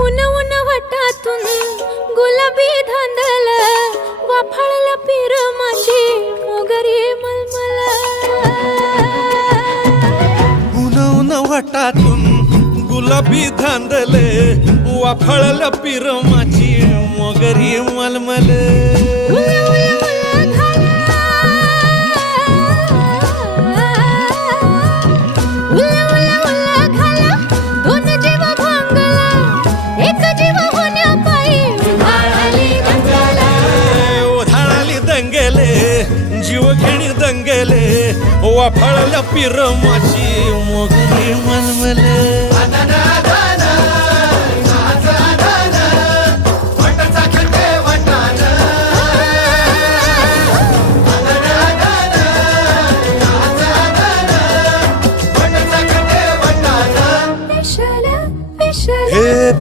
उन उन वटातून गुलाबी धांदल वाफाळला पीर माझी मोगरी मलमल उन उन वटातून गुलाबी धांदले वाफाळला पीर माझी मोगरी मलमल जीव घेणी दंगेले वाफाळल्या पीर माझी मोगरी